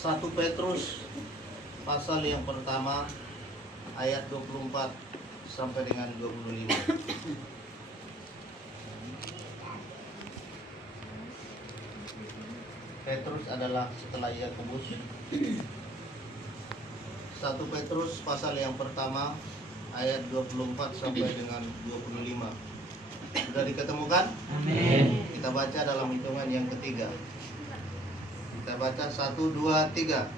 1 Petrus pasal yang pertama ayat 24 sampai dengan 25. Petrus adalah setelah Yakobus. 1 Petrus pasal yang pertama ayat 24 sampai dengan 25. Sudah diketemukan? Amin. Kita baca dalam hitungan yang ketiga. Kita baca 1, 2, 3.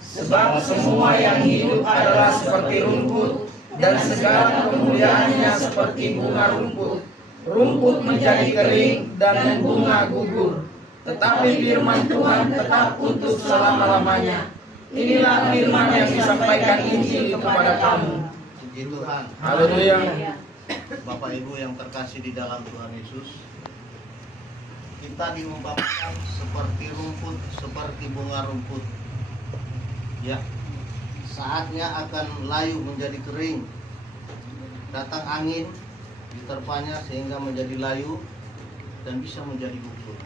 Sebab semua yang hidup adalah seperti rumput, dan segala kemuliaannya seperti bunga rumput. Rumput menjadi kering dan bunga gugur, tetapi firman Tuhan tetap untuk selama-lamanya. Inilah firman yang disampaikan Injil kepada kamu. Puji Tuhan. Haleluya. Bapak Ibu yang terkasih di dalam Tuhan Yesus, kita diumpamakan seperti rumput, seperti bunga rumput. Ya, saatnya akan layu menjadi kering. Datang angin, diterpanya sehingga menjadi layu dan bisa menjadi gugur.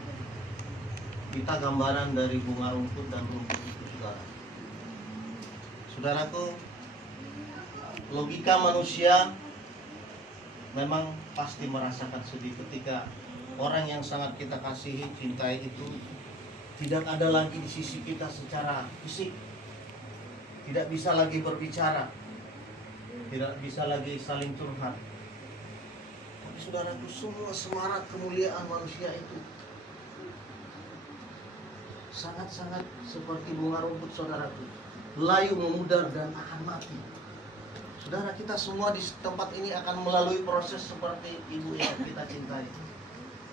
Kita gambaran dari bunga rumput dan rumput itu, saudara. Saudaraku, logika manusia memang pasti merasakan sedih ketika orang yang sangat kita kasihi, cintai itu tidak ada lagi di sisi kita secara fisik, tidak bisa lagi berbicara, tidak bisa lagi saling curhat. Tapi saudaraku, semua semarak kemuliaan manusia itu sangat-sangat seperti bunga rumput, saudaraku, layu, memudar, dan akan mati. Saudara, kita semua di tempat ini akan melalui proses seperti ibu yang kita cintai.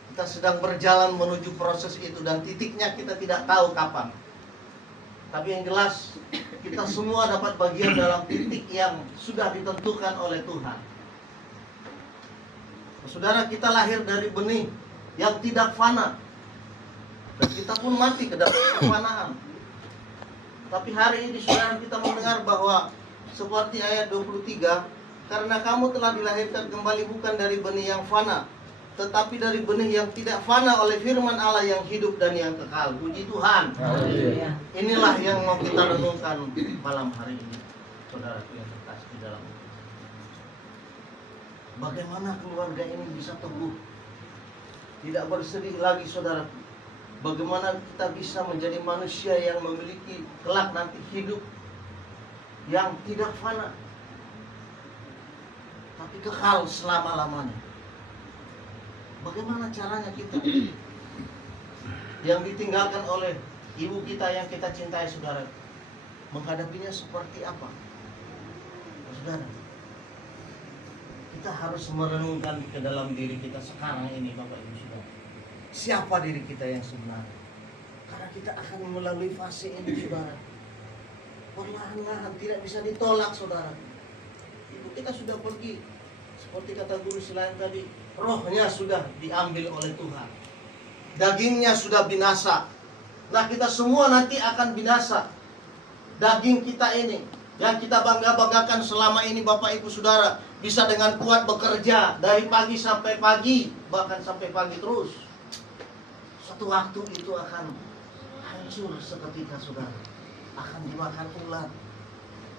Kita sedang berjalan menuju proses itu dan titiknya kita tidak tahu kapan. Tapi yang jelas, kita semua dapat bagian dalam titik yang sudah ditentukan oleh Tuhan. Saudara, kita lahir dari benih yang tidak fana, dan kita pun mati ke dalam kefanaan. Tapi hari ini saudara, kita mendengar bahwa seperti ayat 23, karena kamu telah dilahirkan kembali bukan dari benih yang fana, tetapi dari benih yang tidak fana oleh firman Allah yang hidup dan yang kekal. Puji Tuhan. Haleluya. Inilah yang mau kita renungkan malam hari ini, saudaraku yang terkasih di dalam itu. Bagaimana keluarga ini bisa teguh, tidak bersedih lagi, saudaraku. Bagaimana kita bisa menjadi manusia yang memiliki kelak nanti hidup yang tidak fana, tapi kekal selama-lamanya. Bagaimana caranya kita yang ditinggalkan oleh ibu kita yang kita cintai, saudara, menghadapinya seperti apa? Saudara, kita harus merenungkan ke dalam diri kita sekarang ini, Bapak Ibu Saudara. Siapa diri kita yang sebenarnya? Karena kita akan melalui fase ini, saudara. Perlahan-lahan, tidak bisa ditolak, saudara. Ibu kita sudah pergi, seperti kata guru selain tadi, rohnya sudah diambil oleh Tuhan, dagingnya sudah binasa. Nah, kita semua nanti akan binasa. Daging kita ini yang kita bangga-banggakan selama ini, Bapak Ibu Saudara, bisa dengan kuat bekerja dari pagi sampai pagi, bahkan sampai pagi terus. Suatu waktu itu akan hancur seketika, saudara. Akan dimakan ulat,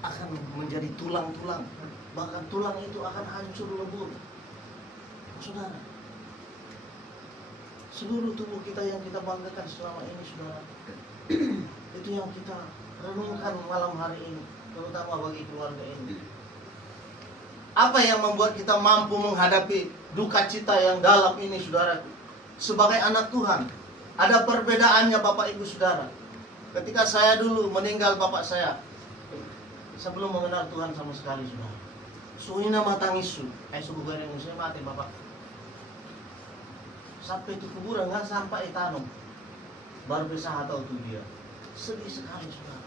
akan menjadi tulang-tulang, bahkan tulang itu akan hancur lebur. Saudara, seluruh tubuh kita yang kita banggakan selama ini, saudara, itu yang kita renungkan malam hari ini, terutama bagi keluarga ini. Apa yang membuat kita mampu menghadapi duka cita yang dalam ini, saudara? Sebagai anak Tuhan, ada perbedaannya, Bapak Ibu Saudara. Ketika saya dulu meninggal bapak saya belum mengenal Tuhan sama sekali, saudara. Suina matangisu, suku goreng saya mati bapak. Sampai itu kuburan nggak sampai tanam, baru bisa tahu tuh dia. Sedih sekali, saudara.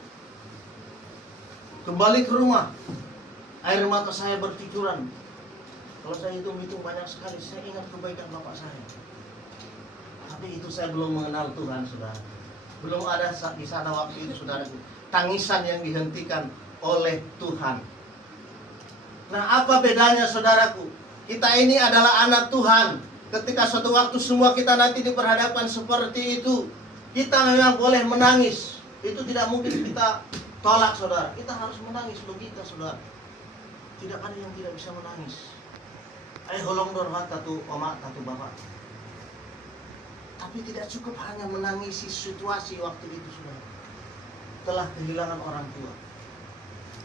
Kembali ke rumah, air mata saya bercucuran. Kalau saya hitung-hitung banyak sekali, saya ingat kebaikan bapak saya. Tapi itu saya belum mengenal Tuhan, saudara. Belum ada di sana waktu itu, saudaraku, tangisan yang dihentikan oleh Tuhan. Nah, apa bedanya, saudaraku? Kita ini adalah anak Tuhan. Ketika suatu waktu semua kita nanti diperhadapkan seperti itu, kita memang boleh menangis. Itu tidak mungkin kita tolak, saudara. Kita harus menangis, logika, saudara. Tidak ada yang tidak bisa menangis. Holong dorhat tatu oma tatu bapak. Tapi tidak cukup hanya menangisi situasi waktu itu, saudara. Telah kehilangan orang tua.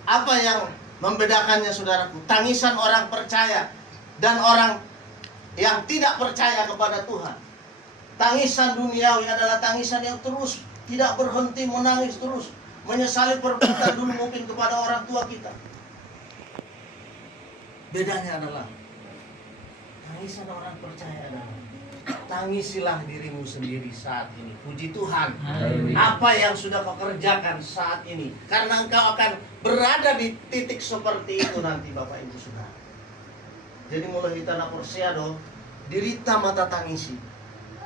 Apa yang membedakannya, saudaraku? Tangisan orang percaya dan orang yang tidak percaya kepada Tuhan. Tangisan duniawi adalah tangisan yang terus tidak berhenti menangis terus, menyesali perbuatan dulu mungkin kepada orang tua kita. Bedanya adalah tangisan orang percaya adalah tangisilah dirimu sendiri saat ini. Puji Tuhan. Apa yang sudah kau kerjakan saat ini, karena engkau akan berada di titik seperti itu nanti, Bapak Ibu Saudara. Jadi mulai kita naporsiado dirita mata tangisi.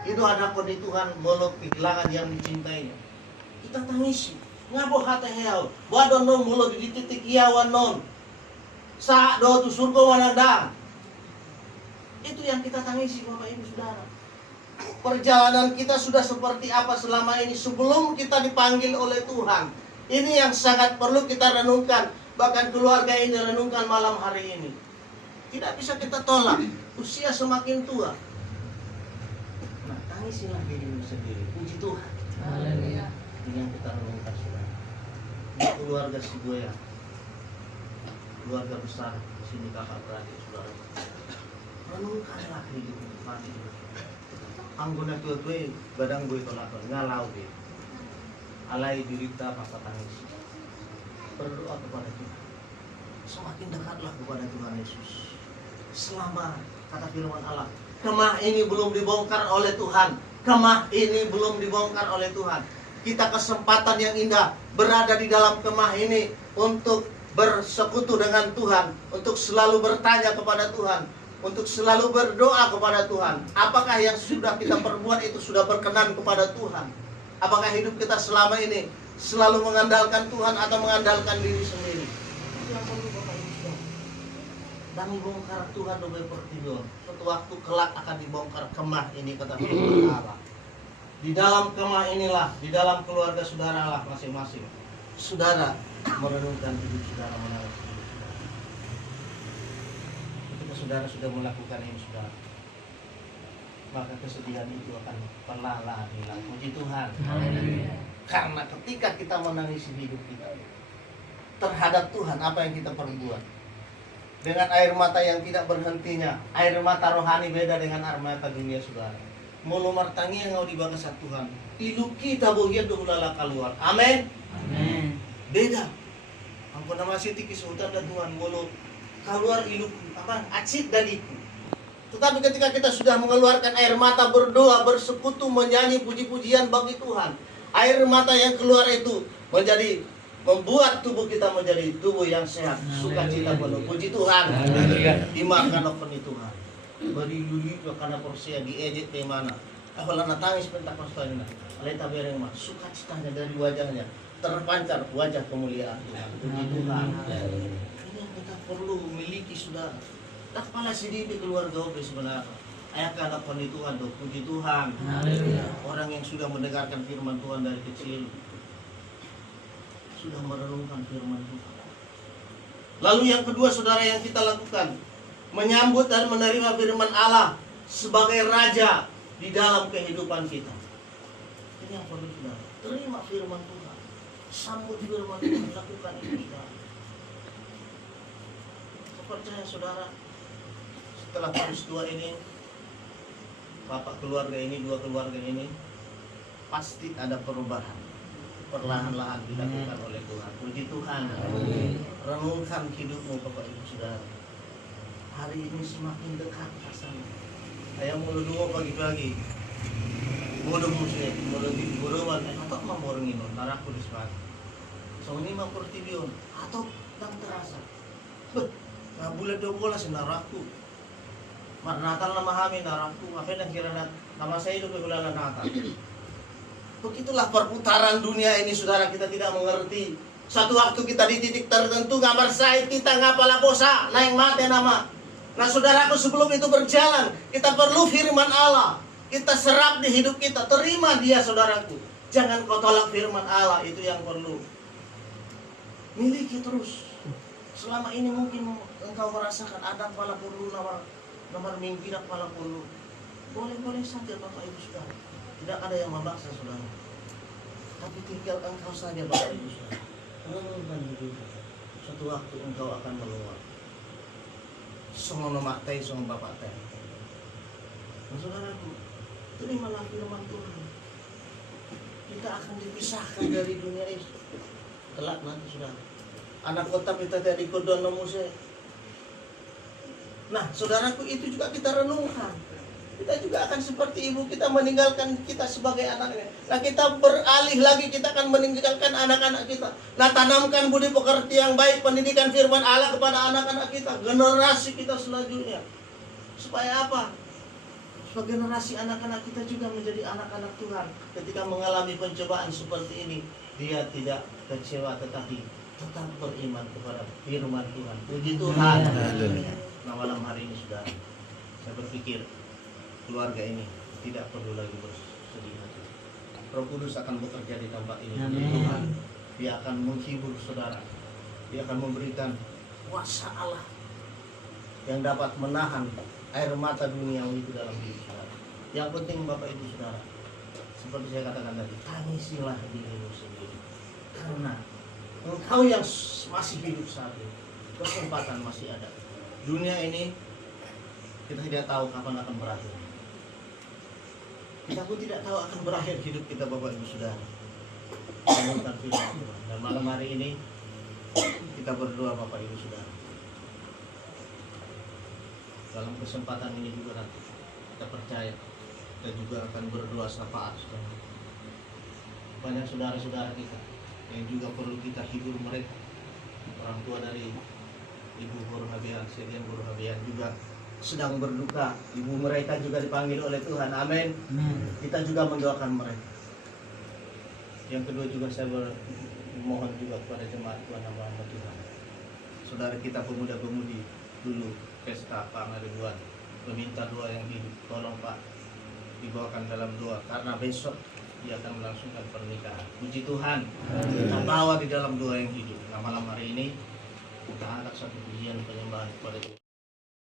Itu ada kode Tuhan molok kehilangan yang dicintainya. Kita tangisi. Ngabo hata heau. Wadon non mulo di titik iawan non. Sa do tu surga wanadang. Itu yang kita tangisi, Bapak Ibu Saudara. Perjalanan kita sudah seperti apa selama ini sebelum kita dipanggil oleh Tuhan. Ini yang sangat perlu kita renungkan. Bahkan keluarga ini renungkan malam hari ini. Tidak bisa kita tolak. Usia semakin tua. Nah, tangisilah dirimu sendiri. Puji Tuhan. Haleluya. Ini yang kita renungkan, saudara. Di keluarga Sigoya, keluarga besar di sini kakak beradik, saudara. Renungkanlah hidupmu mati. Anggona tua-tua badang gue tolak ngalau deh. Alai dirita masa tangis. Berdoa kepada Tuhan. Semakin dekatlah kepada Tuhan Yesus. Selama kata firman Allah, kemah ini belum dibongkar oleh Tuhan. Kemah ini belum dibongkar oleh Tuhan. Kita kesempatan yang indah berada di dalam kemah ini untuk bersekutu dengan Tuhan, untuk selalu bertanya kepada Tuhan, untuk selalu berdoa kepada Tuhan. Apakah yang sudah kita perbuat itu sudah berkenan kepada Tuhan? Apakah hidup kita selama ini selalu mengandalkan Tuhan atau mengandalkan diri sendiri? Itu yang perlu Bapak Ibu Saudara. Dan dibongkar Tuhan dobe pertimbang. Suatu waktu kelak akan dibongkar kemah ini, kata firman Allah. Di dalam kemah inilah, di dalam keluarga saudara lah masing-masing. Saudara merenungkan hidup saudara, menangis hidup saudara. Ketika saudara sudah melakukan ini, saudara, maka kesedihan itu akan perlahan hilang. Puji Tuhan. Karena ketika kita menangisi hidup kita terhadap Tuhan, apa yang kita perbuat dengan air mata yang tidak berhentinya. Air mata rohani beda dengan air mata dunia, saudara. Mulu martangi yang mau dibagas Tuhan. Hidup kita bohir dohulala keluar. Amin. Amin. Beda. Ampun nama siti kisutan dan Tuhan mulu keluar hidup apa? Acid dan itu. Tetapi ketika kita sudah mengeluarkan air mata, berdoa, bersekutu, menyanyi puji-pujian bagi Tuhan, air mata yang keluar itu menjadi membuat tubuh kita menjadi tubuh yang sehat, sukacita penuh. Puji Tuhan. Dimakan oleh Tuhan. Bari yuli karena porsia diejek di mana. Awalnya natangis pentakostalina. Aleta bereng mah sukacitanya dari wajahnya terpancar wajah kemuliaan Tuhan. Puji Tuhan. Ini yang kita perlu miliki, saudara. Tak kepala sedih di keluarga obe sebenarnya. Ayah kana Tuhan, puji Tuhan. Orang yang sudah mendengarkan firman Tuhan dari kecil, sudah merenungkan firman Tuhan. Lalu yang kedua, saudara, yang kita lakukan, menyambut dan menerima firman Allah sebagai raja di dalam kehidupan kita. Ini yang perlu, saudara. Terima firman Tuhan, sambut firman Tuhan, lakukan itu, saudara. Saya percaya, saudara, setelah peristiwa ini, bapak keluarga ini, dua keluarga ini, pasti ada perubahan. Perlahan-lahan dilakukan oleh Tuhan. Puji Tuhan. Renungkan hidupmu, Bapak Ibu Saudara. Hari ini semakin dekat rasanya. Ayah mulu dua pagi-pagi. Bodoh musik, bodoh di bodohan. Atau mamorongin, naraku di sepat. So ini mamportibion. Atau tak terasa. Nah bulan 12 naraku. Mar Natal na mahami naraku. Apa yang kira nama saya itu bulan Natal. Begitulah perputaran dunia ini, saudara. Kita tidak mengerti. Satu waktu kita di titik tertentu, gambar saya kita ngapala bosa, naik mati nama. Nah, saudaraku, sebelum itu berjalan, kita perlu firman Allah. Kita serap di hidup kita, terima dia, saudaraku. Jangan kau tolak firman Allah, itu yang perlu. Miliki terus. Selama ini mungkin engkau merasakan ada kepala perlu, nomor mimpi kepala perlu. Boleh-boleh saja Bapak Ibu Saudara. Tidak ada yang memaksa saudara. Tapi tinggal engkau saja Bapak Ibu Saudara. Renungkan hidup. Suatu waktu engkau akan meluap. Semua nomak teh, semua bapak teh. Nah, saudaraku, terimalah firman Tuhan. Kita akan dipisahkan dari dunia ini. Kelak nanti saudara. Anak kota kita dari kodon nomuse. Nah, saudaraku, itu juga kita renungkan. Kita juga akan seperti ibu kita meninggalkan kita sebagai anaknya. Nah, kita beralih lagi, kita akan meninggalkan anak-anak kita. Nah, tanamkan budi pekerti yang baik, pendidikan firman Allah kepada anak-anak kita, generasi kita selanjutnya. Supaya apa? Supaya generasi anak-anak kita juga menjadi anak-anak Tuhan. Ketika mengalami pencobaan seperti ini, dia tidak kecewa tetapi tetap beriman kepada firman Tuhan. Puji Tuhan. Nah, malam hari ini saudara, saya berpikir keluarga ini tidak perlu lagi bersedih hati. Roh Kudus akan bekerja di tempat ini. Tuhan, dia akan menghibur saudara. Dia akan memberikan kuasa Allah yang dapat menahan air mata duniawi itu dalam diri saudara. Yang penting Bapak Ibu Saudara, seperti saya katakan tadi, tangisilah dirimu sendiri. Karena engkau yang masih hidup saat ini, kesempatan masih ada. Dunia ini kita tidak tahu kapan akan berakhir. Kita pun tidak tahu akan berakhir hidup kita Bapak Ibu Saudara. Renungkan firman Tuhan. Dan malam hari ini kita berdoa Bapak Ibu Saudara. Dalam kesempatan ini juga nanti kita percaya kita juga akan berdoa syafaat. Banyak saudara-saudara kita yang juga perlu kita hibur mereka. Orang tua dari Ibu Guru Habian, Sedian Guru Habian juga sedang berduka. Ibu mereka juga dipanggil oleh Tuhan. Amin. Kita juga mendoakan mereka. Yang kedua juga saya mohon juga kepada jemaat Tuhan hamba Tuhan. Saudara kita pemuda-pemudi dulu pesta pengaribuan meminta doa yang hidup. Tolong Pak dibawakan dalam doa karena besok dia akan melangsungkan pernikahan. Puji Tuhan. Kita bawa di dalam doa yang hidup. Nah, malam hari ini kita angkat satu pujian penyembahan kepada Tuhan.